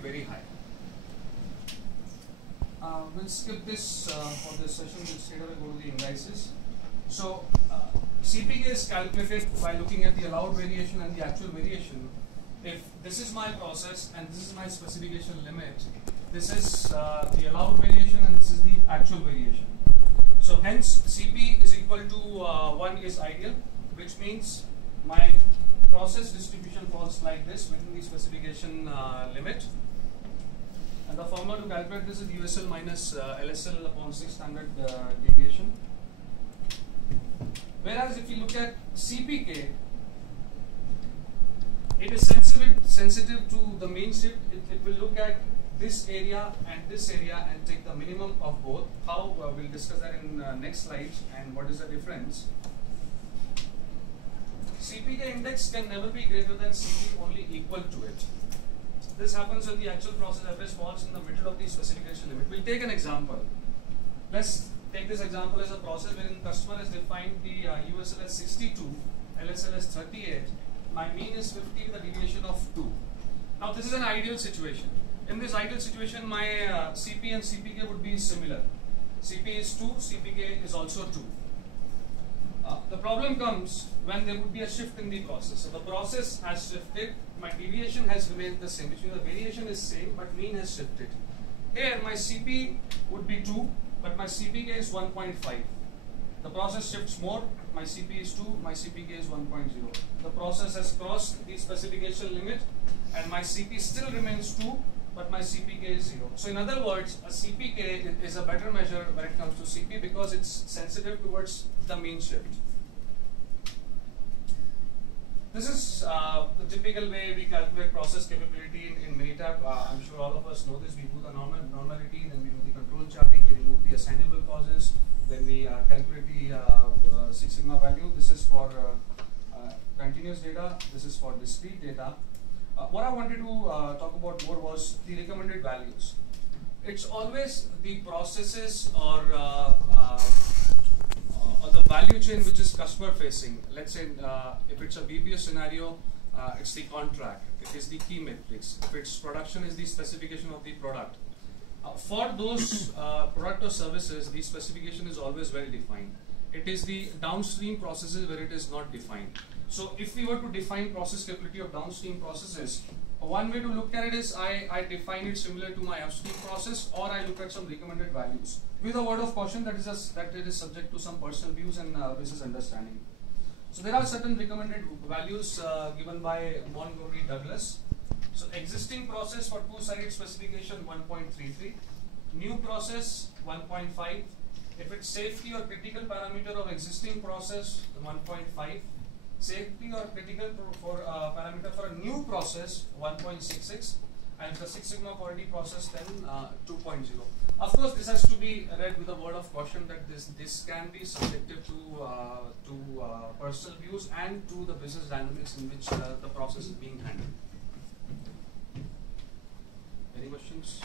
very high. We'll skip this for this session. We'll straight away go to the indices. So CPK is calculated by looking at the allowed variation and the actual variation. If this is my process and this is my specification limit, this is the allowed variation and this is the actual variation. So hence CP is equal to 1 is ideal, which means my process distribution falls like this within the specification limit. And the formula to calculate this is USL minus LSL upon 6 standard deviation. Whereas if you look at CPK, it is sensitive to the mean shift. It will look at this area and take the minimum of both. How? We'll discuss that in next slides and what is the difference. CPK index can never be greater than CP, only equal to it. This happens when the actual process average falls in the middle of the specification limit. We'll take an example. Let's take this example as a process wherein customer has defined the USL as 62, LSL as 38. My mean is 50 with a deviation of 2. Now this is an ideal situation. In this ideal situation, my CP and CPK would be similar. CP is 2, CPK is also 2. The problem comes when there would be a shift in the process. So the process has shifted, my deviation has remained the same, which means the variation is same but mean has shifted. Here my CP would be 2, but my CPK is 1.5. The process shifts more, my CP is 2, my CPK is 1.0. The process has crossed the specification limit and my CP still remains 2, but my CPK is 0. So in other words, a CPK is a better measure when it comes to CP because it's sensitive towards the mean shift. This is the typical way we calculate process capability in Minitab. I'm sure all of us know this. We do the normality, then we do the control charting, we remove the assignable causes, then we calculate the Six Sigma value. This is for continuous data, this is for discrete data. What I wanted to talk about more was the recommended values. It's always the processes or the value chain which is customer facing. Let's say if it's a BPO scenario, it's the contract, it is the key metrics. If it's production, is the specification of the product. For those product or services, the specification is always well defined. It is the downstream processes where it is not defined. So if we were to define process capability of downstream processes, one way to look at it is I define it similar to my upstream process, or I look at some recommended values. With a word of caution that it is subject to some personal views and business understanding. So there are certain recommended values given by Montgomery Douglas. So existing process for two-sided specification 1.33, new process 1.5. If it's safety or critical parameter of existing process 1.5. Safety or critical parameter for a new process 1.66, and the Six Sigma quality process then 2.0. Of course, this has to be read with a word of caution that this can be subjective to personal views and to the business dynamics in which the process is being handled. Any questions?